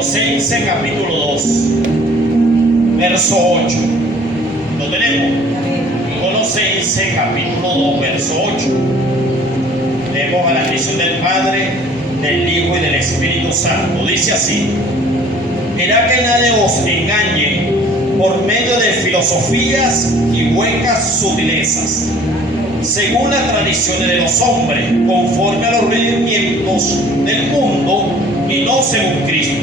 Colosenses capítulo 2, verso 8. ¿Lo tenemos? Colosenses capítulo 2, verso 8. Leemos a la bendición del Padre, del Hijo y del Espíritu Santo. Dice así: Era que nadie os engañe por medio de filosofías y huecas sutilezas, según las tradiciones de los hombres, conforme a los rendimientos del mundo y no según Cristo.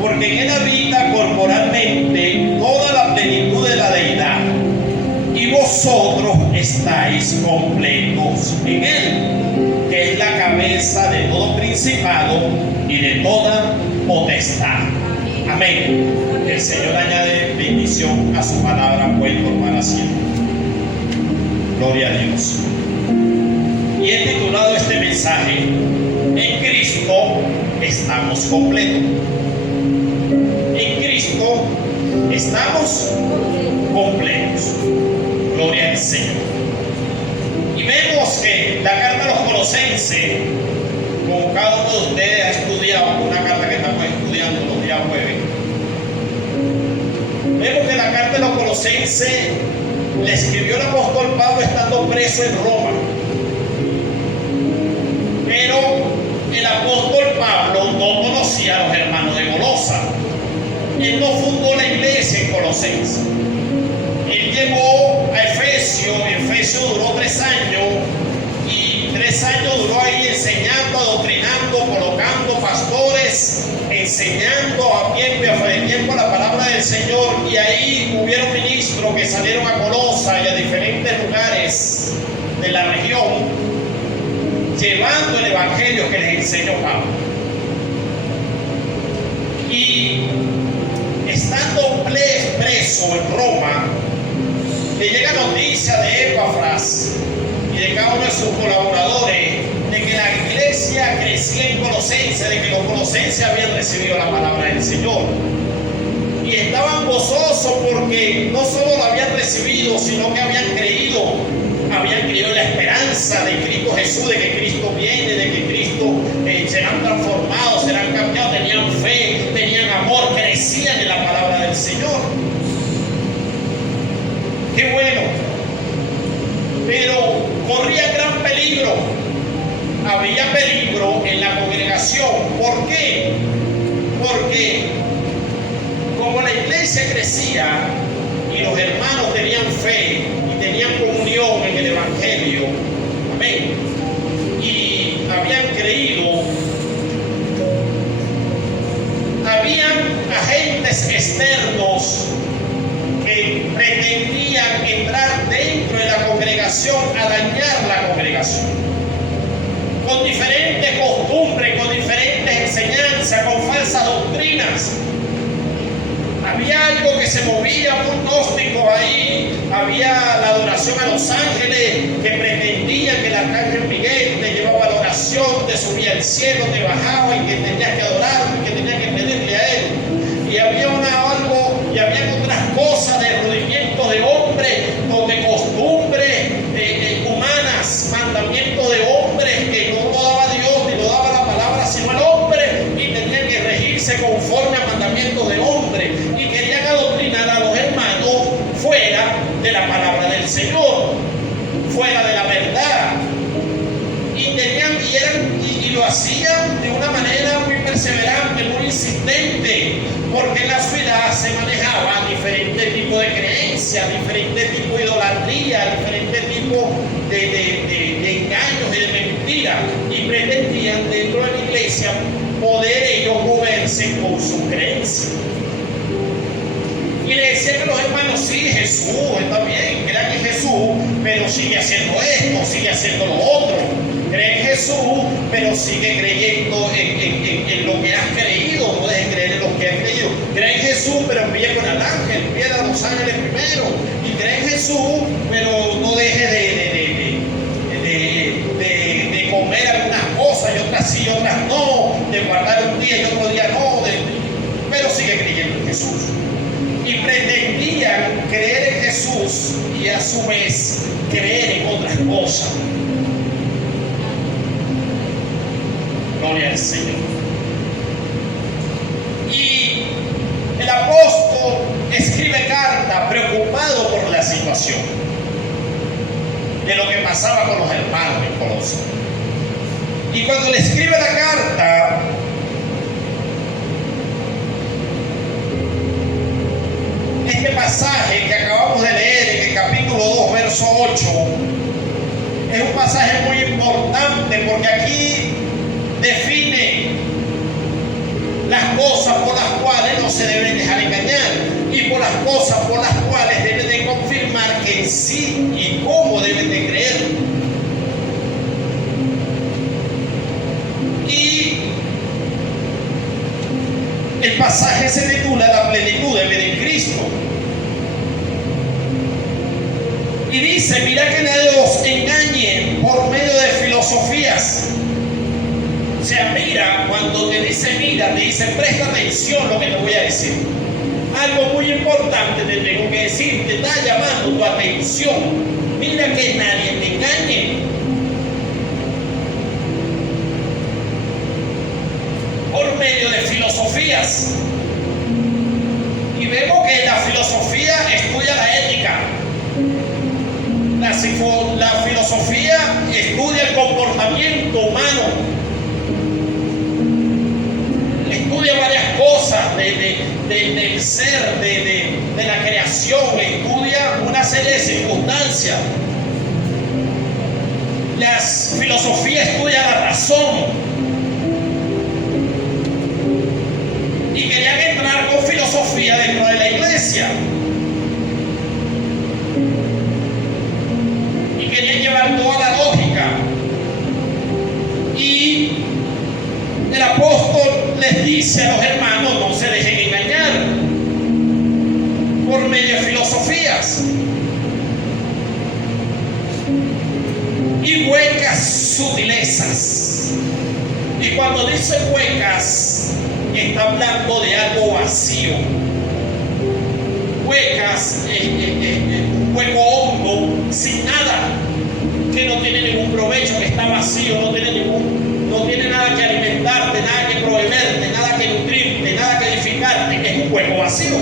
Porque en él habita corporalmente toda la plenitud de la deidad, y vosotros estáis completos en él, que es la cabeza de todo principado y de toda potestad. Amén. Que el Señor añade bendición a su palabra, pues por para siempre. Gloria a Dios. Y he titulado este mensaje: En Cristo estamos completos. En Cristo estamos completos. Gloria al Señor. Y vemos que la carta a los Colosenses, como cada uno de ustedes ha estudiado, una carta que estamos estudiando los días jueves, vemos que la carta de los Colosenses le escribió el apóstol Pablo estando preso en Roma. Pero el apóstol Pablo no conocía a los hermanos de Golosa. Él no fundó la iglesia en Colosenses. Él llegó a Efesio. Efesio duró 3 años. Y 3 años duró ahí enseñando, adoctrinando, colocando pastores, enseñando a tiempo y a fuera de tiempo la palabra del Señor. Y ahí hubieron ministros que salieron a Colosa y a diferentes lugares de la región, llevando el evangelio que les enseñó Pablo. Y estando preso en Roma, le llega noticia de Epafras y de cada uno de sus colaboradores de que la iglesia crecía en Colosenses, de que los colosenses habían recibido la palabra del Señor. Y estaban gozosos porque no solo lo habían recibido, sino que habían creído en la esperanza de Cristo Jesús, de que Cristo viene, de que Cristo serán transformados, serán cambiados, tenían fe, tenían amor, crecían en la palabra del Señor. ¡Qué bueno! Pero corría gran peligro. Había peligro en la congregación. ¿Por qué? Porque como la iglesia crecía y los hermanos tenían fe y tenían comunión en el evangelio, amén, y habían creído, habían agentes externos que pretendían entrar dentro de la congregación a dañar la congregación, con diferentes costumbres, con diferentes enseñanzas, con falsas doctrinas. Había algo que se movía, un gnóstico ahí. Había la adoración a los ángeles, que pretendía que el arcángel Miguel te llevaba la oración, te subía al cielo, te bajaba y que tenías que adorarlo y que tenías que pedirle a él. Y había y había otras cosas de rodimientos de hombres, de costumbres humanas, mandamientos de hombres que no lo daba Dios ni lo daba la palabra sino el hombre, y tenían que regirse conforme a mandamientos de hombre, y querían adoctrinar a los hermanos fuera de la palabra del Señor, fuera de la verdad, y lo hacían de una manera muy perseverante, muy insistente, porque en la ciudad se manejaba diferentes tipos de creencias, diferentes tipos de idolatría, diferentes tipos de engaños y de mentiras, y pretendían dentro de la iglesia poder ellos moverse con su creencia. Y le decían a los hermanos: sí, Jesús está bien, crean en Jesús, pero sigue haciendo esto, sigue haciendo lo otro. Cree en Jesús, pero sigue creyendo en lo que has creído, no dejes creer en lo que has creído. Cree en Jesús, pero envía con el ángel, envía a los ángeles primero. Y cree en Jesús, pero no deje de comer algunas cosas y otras sí y otras no, de guardar un día y otro día no, pero sigue creyendo en Jesús. Y pretendían creer en Jesús y a su vez creer en otras cosas. Gloria al Señor. situación, de lo que pasaba con los hermanos en Colosas. Y cuando le escribe la carta, este pasaje que acabamos de leer en el capítulo 2, verso 8, es un pasaje muy importante porque aquí define las cosas por las cuales no se deben dejar engañar y por las cosas por las cuales deben de confirmar que en sí y cómo deben de creer. Y el pasaje se titula La plenitud de vida en Cristo. Y dice, mira que nadie os engañe por medio de filosofías. O sea, mira, cuando te dice mira, te dice presta atención a lo que te voy a decir. Algo muy importante te tengo que decir, te está llamando tu atención. Mira que nadie te engañe. Por medio de filosofías. Y vemos que la filosofía estudia la ética. La filosofía estudia el comportamiento humano. Estudia varias cosas del ser, de la creación. Estudia una serie de circunstancias. La filosofía estudia la razón. Y querían entrar con filosofía dentro de la iglesia. Y querían llevar toda la lógica. Y el apóstol les dice a los hermanos, no se dejen engañar por medio de filosofías y huecas sutilezas. Y cuando dice huecas, está hablando de algo vacío. Huecas, un hueco hondo, sin nada, que no tiene ningún provecho, que está vacío, no tiene nada que alimentarte, nada que proveerte, nada que nutrirte, nada que edificarte, es un hueco vacío.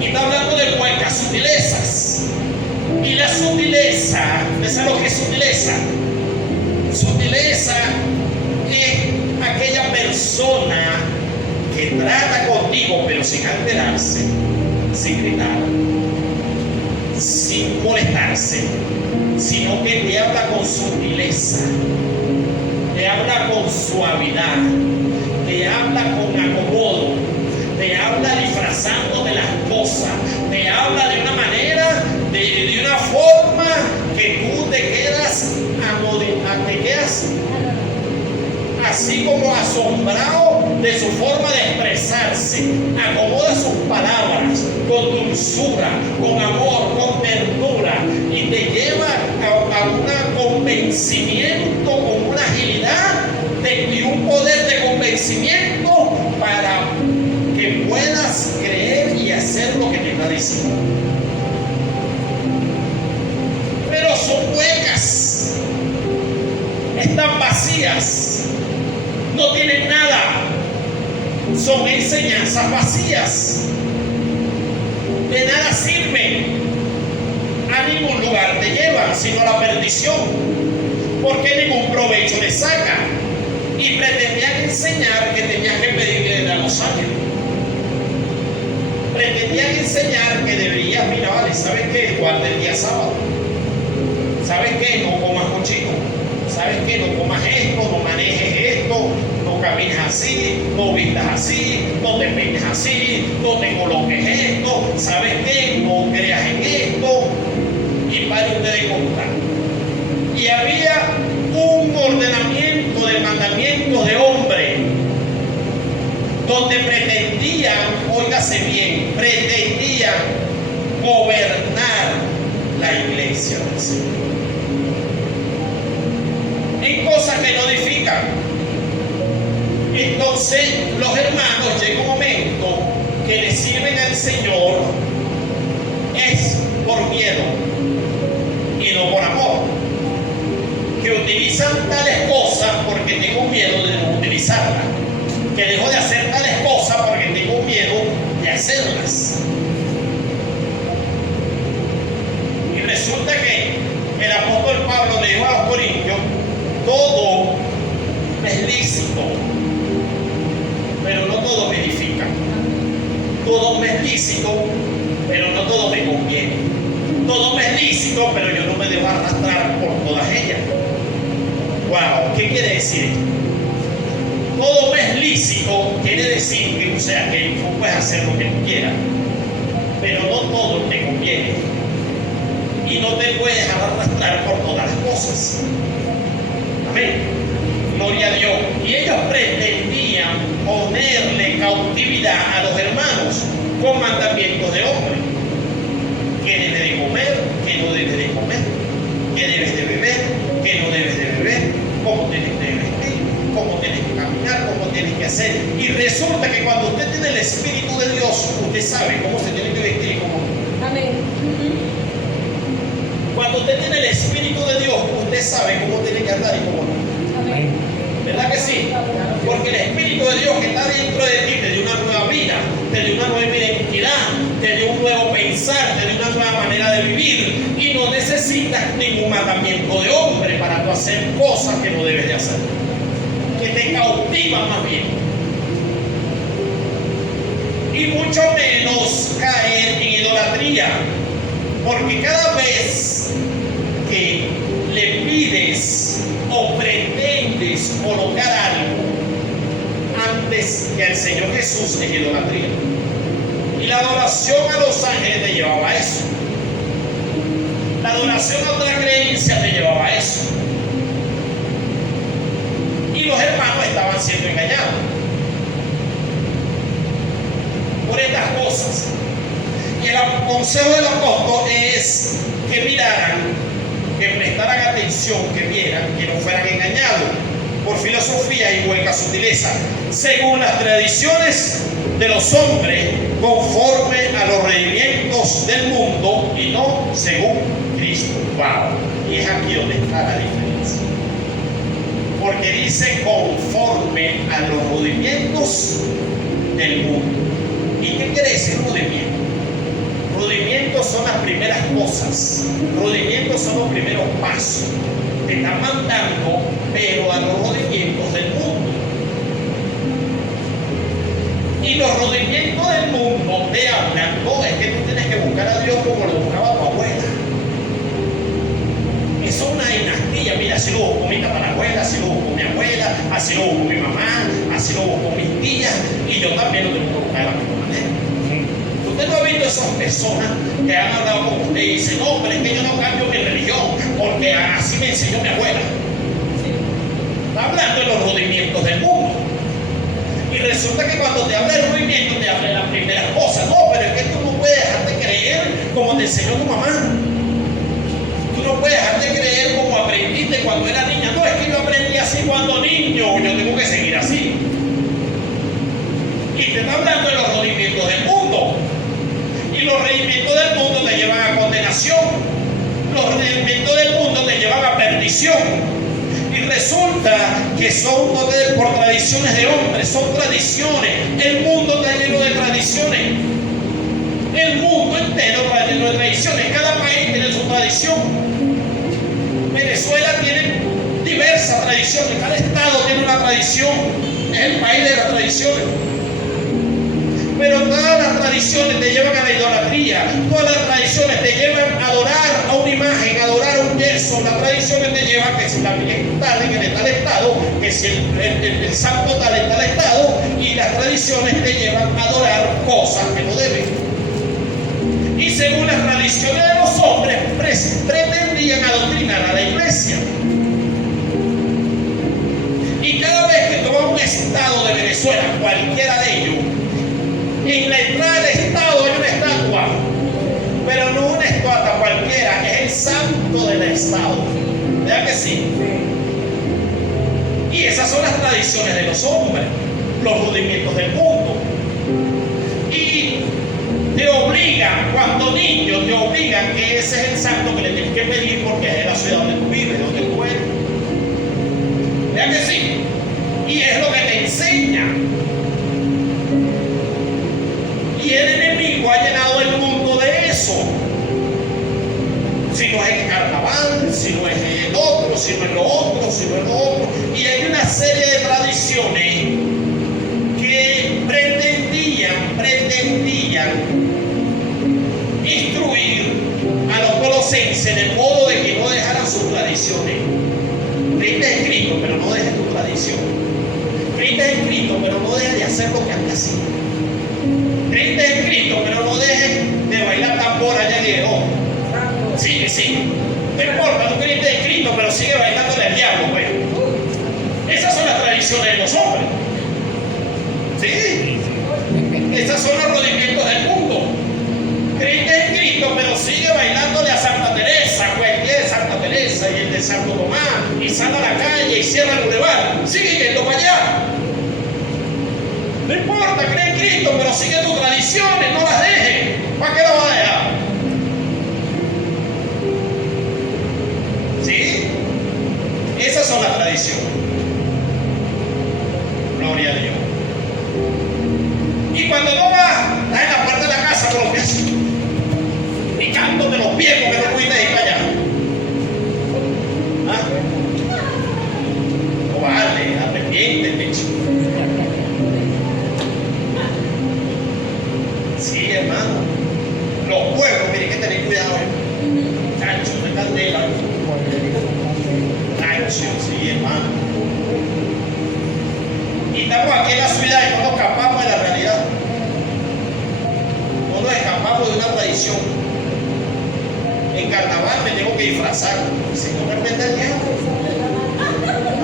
Y está hablando de huecas sutilezas. Y la sutileza, ¿sabes lo que es sutileza? Sutileza es aquella persona que trata contigo pero sin alterarse, sin gritar, sin molestarse, sino que te habla con sutileza, te habla con suavidad, te habla con acomodo, te habla disfrazando de las cosas, te habla de una manera, de una forma que tú te quedas así como asombrado de su forma de expresarse. Acomoda sus palabras con dulzura, con amor, con ternura, y te lleva a un convencimiento con una agilidad y un poder de convencimiento para que puedas creer y hacer lo que te está diciendo. Pero son huecas, están vacías, no tienen nada, son enseñanzas vacías, de nada sirven, a ningún lugar te llevan, sino a la perdición, porque ningún provecho le saca. Y pretendían enseñar que tenías que pedirle a los ángeles, pretendían enseñar que deberías, mira, vale, ¿sabes qué? Guarda el día sábado, ¿sabes qué? No comas cochino, ¿sabes qué? No comas esto, no manejes esto, no camines así, no vistas así, no te peines así, no te coloques esto, ¿sabes qué? No creas en esto, y pare usted de contar. Y había un ordenamiento de mandamientos de hombre, donde pretendían, óigase bien, pretendían gobernar la iglesia del Señor en cosas que no edifican. Entonces los hermanos llega un momento que le sirven al Señor es por miedo y no por amor, que utilizan tales cosas porque tengo miedo de no utilizarlas, que dejo de hacer tales cosas porque tengo miedo de hacerlas. lícito, pero no todo me conviene. Todo me es lícito, pero yo no me debo arrastrar por todas ellas. Wow, ¿qué quiere decir esto? Todo me es lícito quiere decir que, o sea, que tú puedes hacer lo que tú quieras, pero no todo te conviene. Y no te puedes arrastrar por todas las cosas. Amén. Gloria a Dios. Y ellos pretendían ponerle cautividad a los hermanos con mandamientos de hombre. ¿Qué debes de comer? ¿Qué no debes de comer? ¿Qué debes de beber? ¿Qué no debes de beber? ¿Cómo tienes que vestir? ¿Cómo tienes que caminar? ¿Cómo tienes que hacer? Y resulta que cuando usted tiene el Espíritu de Dios, usted sabe cómo se tiene que vestir y cómo no. Amén. Cuando usted tiene el Espíritu de Dios, usted sabe cómo tiene que andar y cómo no. Amén. ¿Verdad que sí? Porque el Espíritu de Dios que está dentro de ti te dio una nueva vida, te dio una nueva identidad, te dio un nuevo pensar, te dio una nueva manera de vivir y no necesitas ningún mandamiento de hombre para tú hacer cosas que no debes de hacer, que te cautivan más bien. Y mucho menos caer en idolatría, porque cada vez que le pides o pretendes colocar algo antes que al Señor Jesús es idolatría. Y la adoración a los ángeles te llevaba a eso. La adoración a otra creencia te llevaba a eso. Y los hermanos estaban siendo engañados por estas cosas. Y el consejo del apóstol es que miraran, que prestaran atención, que vieran, que no fueran engañados por filosofía y hueca sutileza, según las tradiciones de los hombres, conforme a los rendimientos del mundo y no según Cristo. Wow. Y es aquí donde está la diferencia. Porque dice conforme a los rudimientos del mundo. ¿Y qué quiere decir rudimiento? Rudimientos son las primeras cosas, rudimientos son los primeros pasos. Te están mandando, pero a los rudimientos del mundo. Y los rudimientos del mundo te hablan, no, es que tú tienes que buscar a Dios como lo buscaba tu abuela. Eso es una dinastía, mira, así lo buscó mi tatarabuela, así lo buscó mi abuela, así lo buscó mi mamá, así lo buscó mis tías, y yo también lo tengo que buscar de la misma manera. Usted no ha visto esas personas que han hablado con usted y dicen, no, pero es que yo no cambio mi religión porque así me enseñó mi abuela. Está hablando de los rudimientos del mundo. Y resulta que cuando te habla de rudimientos, te habla de las primeras cosas. No, pero es que tú no puedes dejar de creer como te enseñó tu mamá. Tú no puedes dejar de creer como aprendiste cuando era niña. No, es que yo aprendí así cuando niño, yo tengo que seguir así. Y te está hablando de los rudimientos del mundo. Y los rendimientos del mundo te llevan a condenación. Los rendimientos del mundo te llevan a perdición. Y resulta que son por tradiciones de hombres, son tradiciones. El mundo está lleno de tradiciones. El mundo entero está lleno de tradiciones. Cada país tiene su tradición. Venezuela tiene diversas tradiciones. Cada estado tiene una tradición. Es el país de las tradiciones. Pero todas las tradiciones te llevan a la idolatría, todas las tradiciones te llevan a adorar a una imagen, a adorar a un yeso. Las tradiciones te llevan que si la Virgen tal en tal estado, que si el santo tal en tal estado, y las tradiciones te llevan a adorar cosas que no deben. Y según las tradiciones de los hombres, pretendían adoctrinar a la iglesia. Y cada vez que toma un estado de Venezuela, cualquiera de ellos, en la entrada del estado hay una estatua, pero no una estatua cualquiera, es el santo del estado. ¿Verdad que sí? Y esas son las tradiciones de los hombres, los rudimientos del mundo. Y te obligan, cuando niño, te obligan que ese es el santo que le tienes que pedir porque es de la ciudad donde tú vives, donde tú eres. ¿Verdad que sí? Y es lo que te enseñan. Y el enemigo ha llenado el mundo de eso. Si no es el carnaval, si no es el otro, si no es lo otro, si no es lo otro. Y hay una serie de tradiciones que pretendían dejes tu tradición. Creíste en Cristo, pero no dejes de hacer lo que antes hacías. Creíste en Cristo, pero no dejes de bailar tambor allá en el ojo. Sigue. No importa, tú creíste en Cristo, pero sigue bailando al diablo, pues. Esas son las tradiciones de los hombres. Sí. Esas son los rodimientos del mundo. Creíste en Cristo, pero sigue bailándole a Santa Teresa, cualquier Santa Teresa y el de Santo Tomás, y sale a la calle y cierra el bulevar. Sigue yendo para allá. No importa, cree en Cristo, pero sigue tus tradiciones, no las dejes. ¿Para qué las vas a dejar? ¿Sí? Esas son las tradiciones. Gloria a Dios. Y cuando no vas, estás en la puerta de la casa con los pies picándote los pies porque no pudiste ir para allá. ¿Ah? No vale, arrepiéntete. Sí, hermano. Los pueblos, miren que tener cuidado. Chancho de candela. Chancho, sí, hermano. Y estamos aquí en la ciudad y no nos escapamos de la realidad. No nos escapamos de una tradición. En carnaval me tengo que disfrazar. Si no me prende el diablo.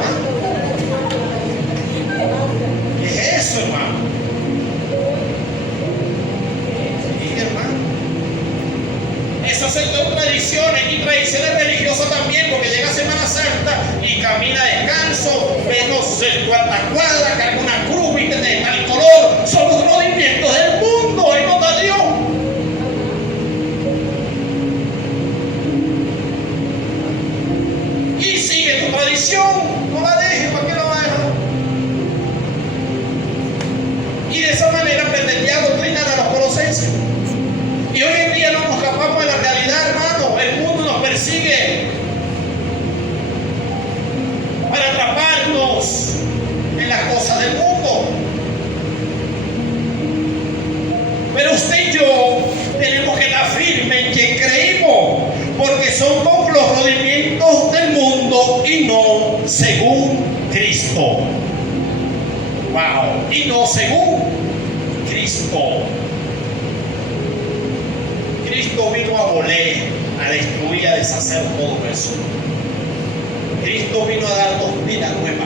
¿Ah? ¿Qué es eso, hermano? Sí, hermano. Esas son tradiciones y tradiciones religiosas también, porque llega Semana Santa y camina descalzo, ve no sé cuántas cuadras, carga una cruz, viste de tal color. Son los rodimientos del mundo, y no da Dios. Y sigue tu tradición, no la dejes, ¿para qué la vas a dejar? Y de esa manera pretendía adoctrinar a los colosenses. Y hoy en día no nos escapamos de la realidad, hermano. El mundo nos persigue para atraparnos en las cosas del mundo. Pero usted y yo tenemos que estar firmes en quien creímos, porque son como los rodimientos del mundo y no según Cristo. Wow, y no según Cristo. Cristo vino a abolir, a destruir, a deshacer todo eso. Cristo vino a darnos vida nueva.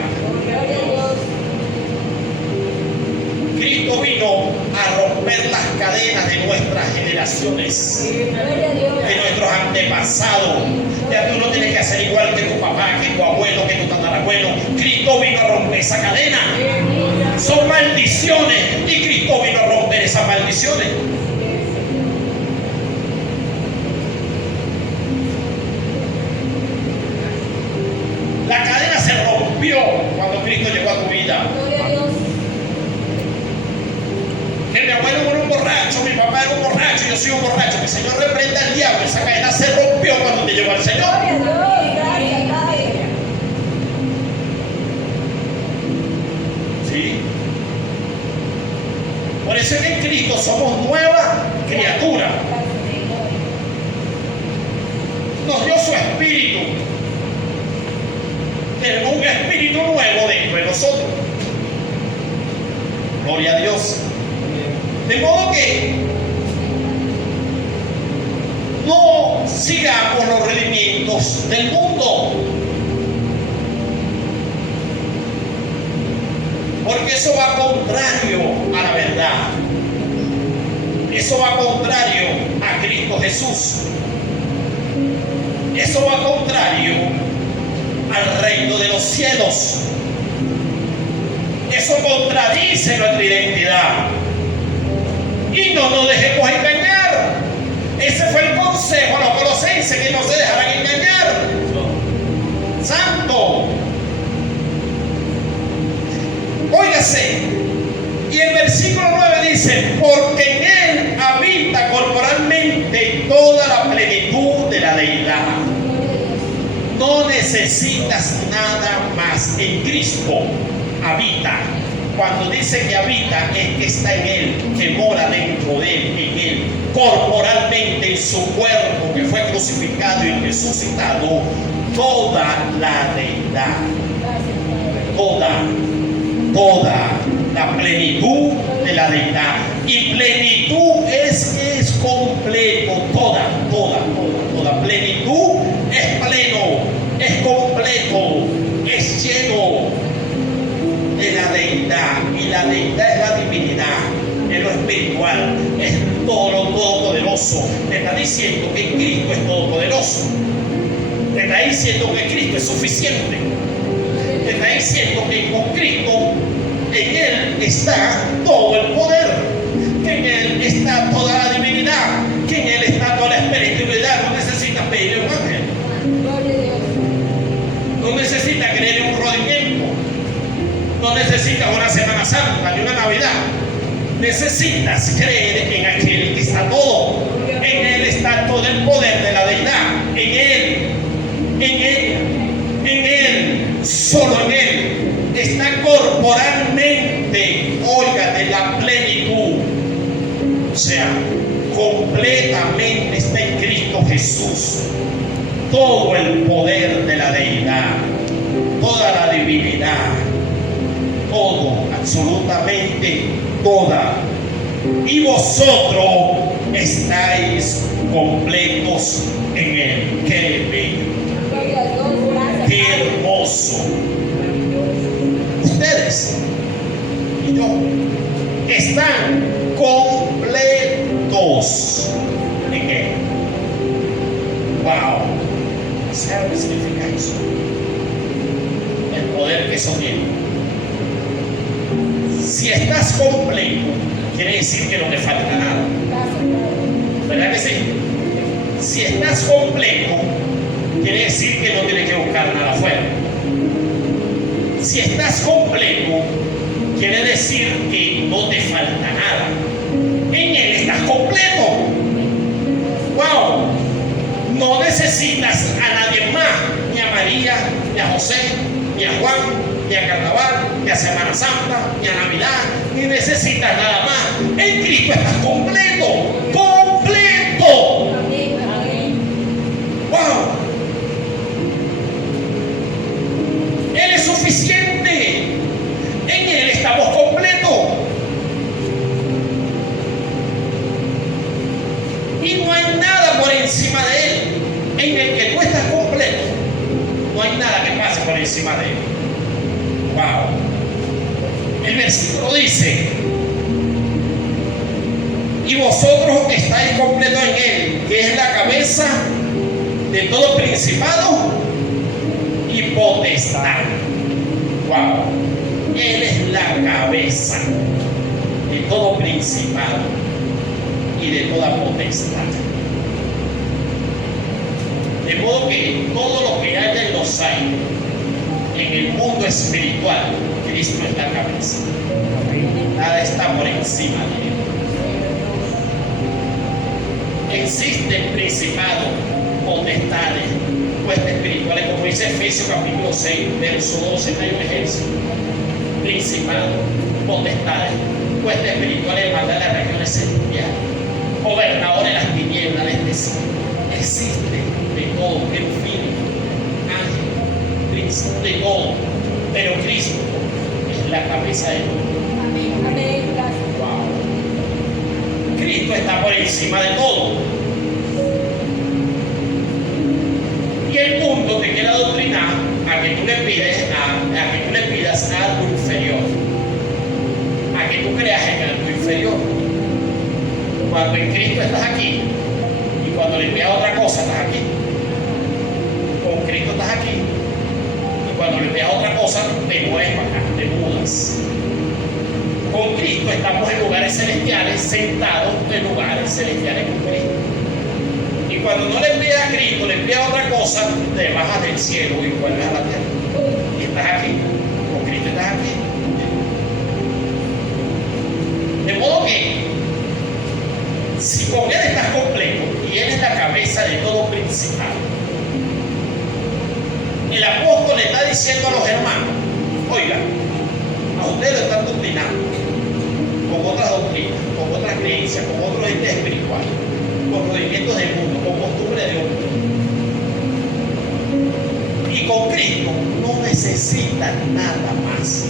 Cristo vino a romper las cadenas de nuestras generaciones, de nuestros antepasados. Ya tú no tienes que hacer igual que tu papá, que tu abuelo, que tu tatarabuelo. Cristo vino a romper esa cadena. Son maldiciones y Cristo vino a romper esas maldiciones. La cadena se rompió cuando Cristo llegó a tu vida. Que mi abuelo era un borracho, mi papá era un borracho, yo soy un borracho. Que el Señor reprenda al diablo. Esa cadena se rompió cuando te llegó el Señor. Sí. Por eso es que en Cristo somos nueva criatura. Nos dio su espíritu. Tenemos un espíritu nuevo dentro de nosotros. Gloria a Dios. De modo que no sigamos los rendimientos del mundo, porque eso va contrario a la verdad. Eso va contrario a Cristo Jesús. Eso va contrario al reino de los cielos. Eso contradice nuestra identidad. Y no nos dejemos engañar. Ese fue el consejo a los colosenses, que no se dejaran engañar. Santo. Óigase. Y el versículo 9 dice: porque en él habita corporalmente toda la plenitud de la deidad. No necesitas nada más. En Cristo habita. Cuando dice que habita, es que está en él, que mora dentro de él, en él, corporalmente, en su cuerpo que fue crucificado y resucitado, toda la deidad. toda la plenitud de la deidad. Y plenitud es completo, toda. Plenitud es pleno, es completo, es lleno de la deidad. Y la deidad es la divinidad, es lo espiritual, es todo lo todopoderoso. Te está diciendo que Cristo es todopoderoso. Te está diciendo que Cristo es suficiente. Te está diciendo que con Cristo, en Él está todo el poder, que en Él está toda la divinidad, que en Él está toda la espiritualidad. No necesitas pedirle un ángel, no necesitas creer en un rodimiento, no necesitas una Semana Santa ni una Navidad. Necesitas creer en aquel que está todo. En Él está todo el poder de la deidad. En Él, solo en Él está corporalmente, oiga, de la plenitud. O sea, completamente está en Cristo Jesús todo el poder de la deidad, toda la divinidad, todo, absolutamente toda. Y vosotros estáis completos en Él. ¡Qué bello! ¡Qué hermoso! Ustedes y yo están completos en Él. ¡Wow! ¿Sabe qué significa eso? El poder que eso tiene. Si estás completo, quiere decir que no te falta nada. ¿Verdad que sí? Si estás completo, quiere decir que no tienes que buscar nada afuera. Si estás completo, quiere decir que no te falta nada. En Él estás completo. ¡Wow! No necesitas a nadie más, ni a María, ni a José, ni a Juan, ni a Carnaval, ni a Semana Santa, ni a Navidad, ni necesitas nada más. En Cristo estás completo, completo. ¡Wow! Él es suficiente. En Él estamos completos. Y no hay nada por encima de Él. En el que tú estás completo, no hay nada que pase por encima de Él. ¡Wow! El versículo dice: y vosotros estáis completos en Él, que es la cabeza de todo principado y potestad. ¡Wow! Él es la cabeza de todo principado y de toda potestad. De modo que todo lo que haya en los aires, en el mundo espiritual, Cristo es la cabeza. Nada está por encima de Él. Existen principados, potestades, puestas espirituales, como dice Efesios capítulo 6, verso 12, hay un ejército. Principados, potestades, puestas espirituales, hermandad de las regiones celestiales, gobernadores de las tinieblas de este siglo. Existe de todo, en fin, ángel, de todo, pero Cristo es la cabeza de todo. Amén. Wow. Cristo está por encima de todo. Y el mundo te quiere adoctrinar a que tú le pidas algo inferior, a que tú creas en algo inferior. Cuando en Cristo estás aquí, y cuando le pidas otra cosa estás aquí. Con Cristo estás aquí, y cuando le pidas otra cosa te mueves para acá, te mudas. Con Cristo estamos en lugares celestiales, sentados en lugares celestiales con Cristo. Y cuando no le pidas a Cristo, le pidas otra cosa, te bajas del cielo y vuelves a la tierra. Y estás aquí, con Cristo estás aquí. De modo que, si con Él estás completo y Él es la cabeza de todo principal, el apóstol le está diciendo a los hermanos: oiga, a ustedes lo están doctrinando con otras doctrinas, con otras creencias, con otros entes espirituales, con movimientos del mundo, con costumbres de otros. Y Y con Cristo no necesitas nada más.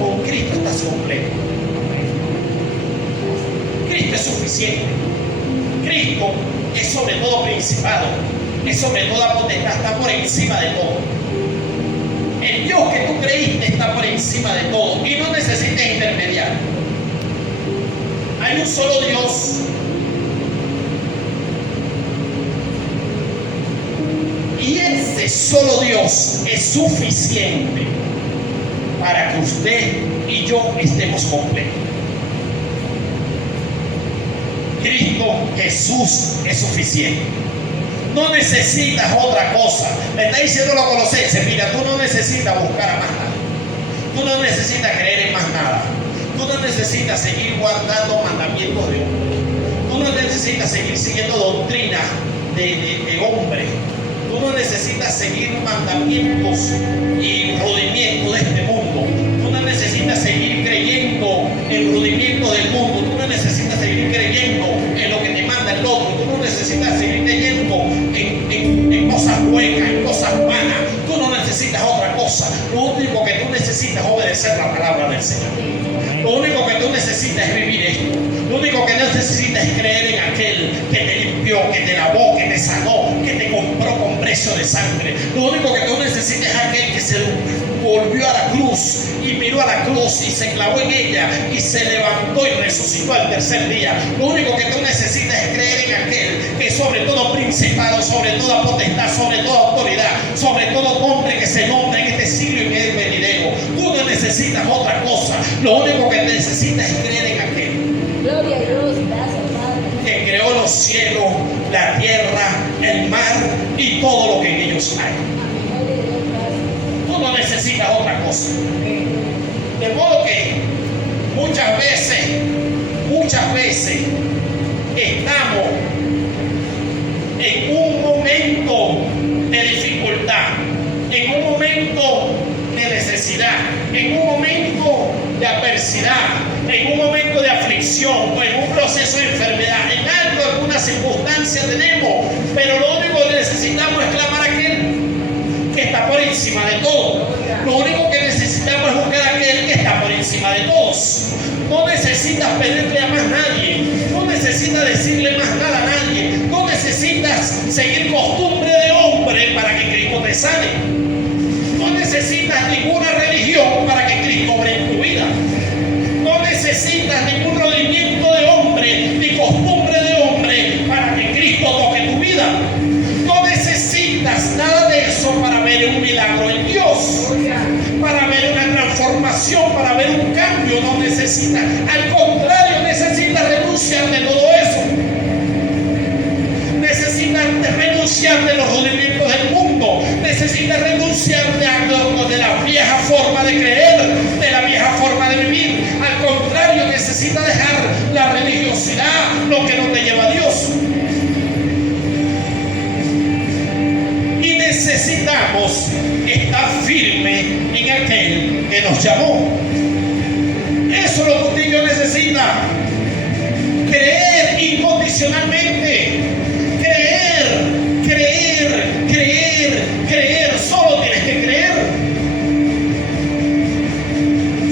Con Cristo estás completo. Cristo es suficiente. Cristo es sobre todo principado, es sobre toda potestad, está por encima de todo. El Dios que tú creíste está por encima de todo y no necesitas intermediar. Hay un solo Dios. Y ese solo Dios es suficiente para que usted y yo estemos completos. Cristo Jesús es suficiente. No necesitas otra cosa. Le está diciendo a los colosenses: mira, tú no necesitas buscar a más nada. Tú no necesitas creer en más nada. Tú no necesitas seguir guardando mandamientos de hombre. Tú no necesitas seguir siguiendo doctrinas de hombre. Tú no necesitas seguir mandamientos y rudimientos de este mundo. Tú no necesitas seguir creyendo en rudimientos del mundo. Tú no necesitas seguir creyendo en lo que te manda el otro. Tú no necesitas seguir creyendo en cosas huecas, en cosas vanas. Tú no necesitas otra cosa. Lo único que tú necesitas es obedecer la palabra del Señor. Lo único que tú necesitas es vivir esto. Lo único que necesitas es creer en aquel que te limpió, que te lavó, que te sanó, que te compró con precio de sangre. Lo único que tú necesitas es aquel que se volvió a la cruz y miró a la cruz y se clavó en ella y se levantó y resucitó al tercer día. Lo único que tú necesitas es creer en aquel que sobre todo principado, sobre toda potestad, sobre toda autoridad, sobre todo nombre que se nombra en este siglo y en el venidero. Tú no necesitas otra cosa. Lo único que necesitas es creer en aquel. Gloria a Dios, gracias Padre. Que creó los cielos, la tierra, el mar y todo lo que en ellos hay. Tú no necesitas otra cosa. De modo que muchas veces estamos en un momento de dificultad, en un momento de necesidad, en un momento de adversidad, en un momento de aflicción o en un proceso de enfermedad, en algo, alguna circunstancia tenemos, pero lo único que necesitamos es clamar a aquel que está por encima de todo. Lo único que necesitamos es buscar a aquel que está por encima de todos. No necesitas pedirle a más nadie, no necesitas decirle más nada a nadie, no necesitas seguir costumbre de hombre para que Cristo te sane. No necesitas ninguna religión para que Cristo obre en tu vida. No necesitas ningún rodimiento de hombre ni costumbre de hombre para que Cristo toque tu vida. No necesitas nada de eso para ver un milagro en Dios, para ver una transformación, para ver un cambio. No necesitas. Al contrario, necesitas renunciar de todo eso. Necesitas renunciar de los rodimientos del mundo. Necesitas renunciar de la vieja forma de creer, de la vieja forma de vivir. Al contrario, necesitas dejar la religiosidad, lo que no te lleva a Dios. Y necesitamos estar firmes en aquel que nos llamó. Eso es lo que usted y yo necesita. Creer incondicionalmente. Creer. Solo tienes que creer.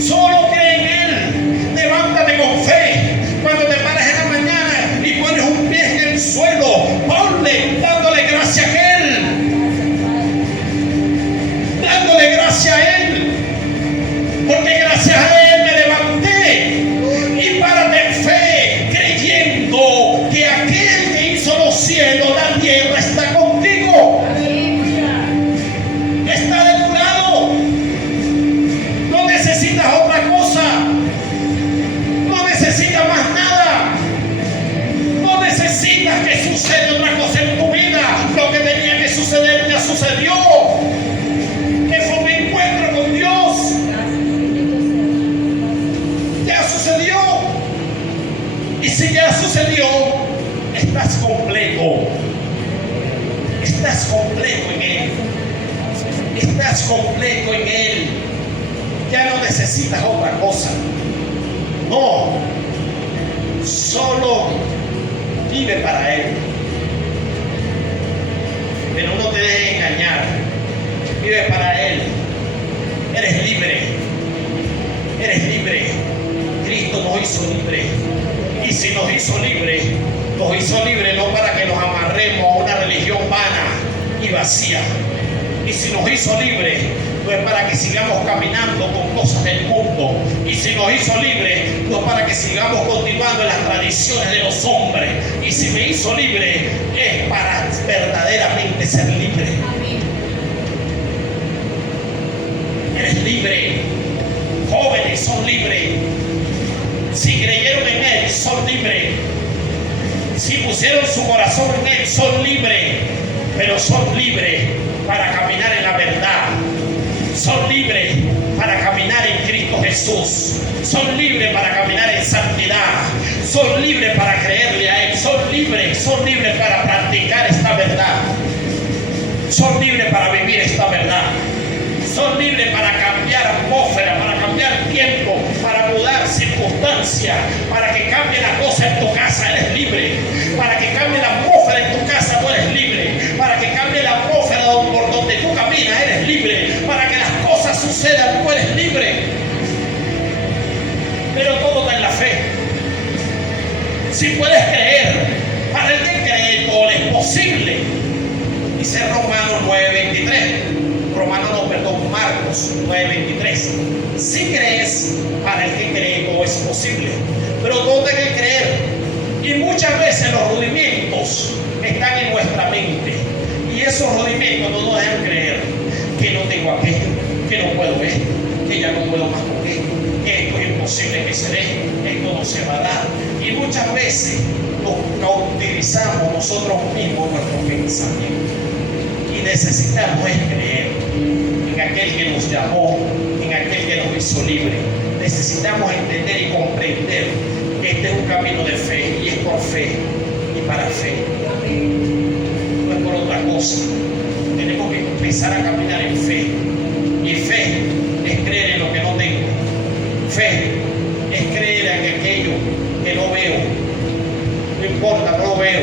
Solo cree en Él. Levántate con fe. Cuando te pares en la mañana y pones un pie en el suelo, ponle, dándole gracias a Él. Dándole gracias a Él. Porque gracias a Él me levanté. Y párate en fe, creyendo que aquel que hizo los cielos, la tierra, está contigo. Está de tu lado. No necesitas otra cosa. No necesitas más nada. No necesitas que suceda otra cosa en tu vida. Lo que tenía que suceder ya sucedió. Que fue un encuentro con Dios. Ya sucedió. Y si ya sucedió, estás completo. Estás completo en Él. Estás completo en Él. Ya no necesitas otra cosa. No. Solo vive para Él. Pero no te dejes engañar vive para Él. Eres libre. Eres libre. Cristo nos hizo libre. Y si nos hizo libre no para que nos amarremos a una religión vana y vacía. Y si nos hizo libre, no es para que sigamos caminando con cosas del mundo. Y si nos hizo libre, no es para que sigamos continuando en las tradiciones de los hombres. Y si me hizo libre, es para verdaderamente ser libre. Eres libre. Jóvenes son libres. Si creyeron en Él, son libres. Si pusieron su corazón en Él, son libres. Pero son libres para caminar en la verdad. Son libres para caminar en Cristo Jesús. Son libres para caminar en santidad. Son libres para creerle a Él. Son libres para practicar esta verdad. Son libres para vivir esta verdad. Son libres para cambiar atmósfera, para cambiar tiempo, para mudar circunstancias, para que cambie la cosa en tu casa, eres libre. Para que cambie la atmósfera en tu casa, tú eres libre. Para que cambie la atmósfera por donde tú caminas, eres libre. Para que las cosas sucedan, tú eres libre. Pero todo está en la fe. Si puedes creer, para el que cree todo es posible. Dice Romanos 9:23. Marcos 9:23. Si crees, para el que cree todo es posible. Pero todo hay que creer. Y muchas veces los rudimentos están en nuestra mente. Y esos rudimentos no nos dejan creer que no tengo aquello, que no puedo esto, que ya no puedo más con esto, que esto es imposible que se dé, esto no se va a dar. Y muchas veces nos cautivizamos nosotros mismos nuestros pensamientos. Y necesitamos creer en aquel que nos llamó, en aquel que nos hizo libre. Necesitamos entender y comprender que este es un camino de fe, y es por fe y para fe. No es por otra cosa. Tenemos que empezar a caminar en fe. Y fe es creer en lo que no tengo. Fe es creer en aquello que no veo. No importa, no lo veo.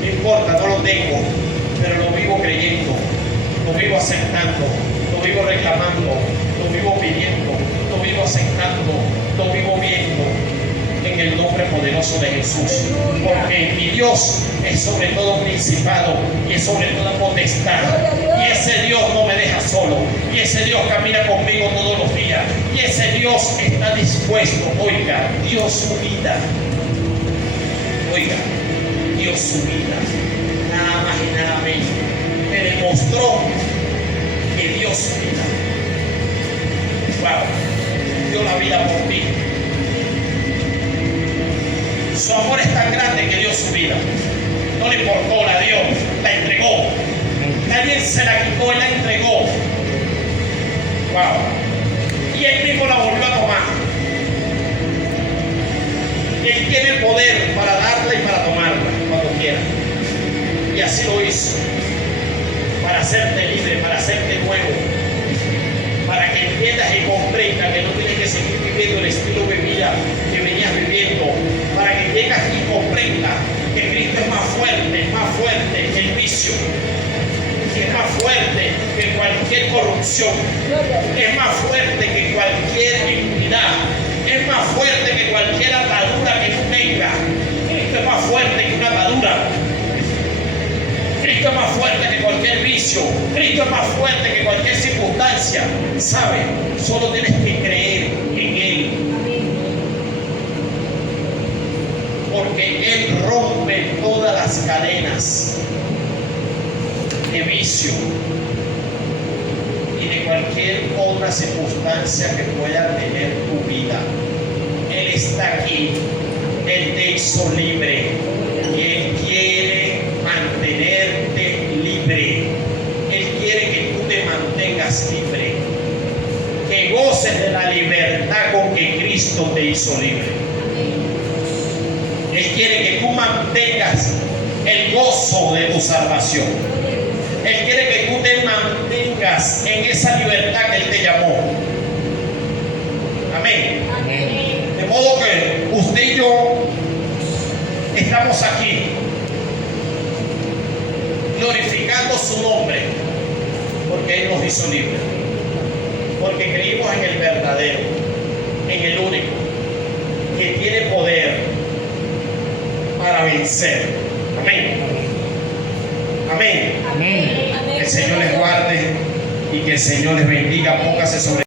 No importa, no lo tengo. Pero lo vivo creyendo, lo vivo aceptando, lo vivo reclamando, lo vivo pidiendo, lo vivo aceptando, lo vivo viendo en el nombre poderoso de Jesús. Porque mi Dios es sobre todo principado y es sobre toda potestad. Y ese Dios no me deja solo. Y ese Dios camina conmigo todos los días. Y ese Dios está dispuesto, oiga, dio su vida. Oiga, dio su vida. Nada más y nada menos. Me demostró que dio su vida. Wow, dio la vida por ti. Su amor es tan grande que dio su vida. No le importó, la dio, la entregó. Nadie se la quitó, él la entregó. Wow. Y él mismo la volvió a tomar. Él tiene el poder para darla y para tomarla cuando quiera. Y así lo hizo, para hacerte libre, para hacerte nuevo, para que entiendas y comprendas que no tienes que seguir viviendo el estilo de vida que venías viviendo, para que entiendas y comprendas que Cristo es más fuerte que el vicio, que es más fuerte que cualquier corrupción, es más fuerte que cualquier iniquidad, es más fuerte que cualquier atadura que tú tengas. Cristo es más fuerte que una atadura. Cristo es más fuerte que cualquier vicio. Cristo es más fuerte que cualquier circunstancia. ¿Sabe? Solo tienes que creer en Él. Porque Él rompe todas las cadenas de vicio y de cualquier otra circunstancia que pueda tener tu vida. Él está aquí. Él te hizo libre. Y Él quiere mantenerte libre. Él quiere que tú te mantengas libre, que goces de la libertad con que Cristo te hizo libre. Él quiere que tú mantengas el gozo de tu salvación. Él quiere que tú te mantengas en esa libertad que Él te llamó. Amén. De modo que usted y yo estamos aquí glorificando su nombre, porque porque Él nos hizo libres. Porque creímos en el verdadero, en el único, que tiene poder para vencer. Amén. Amén. Amén. Que el Señor les guarde y que el Señor les bendiga. Póngase sobre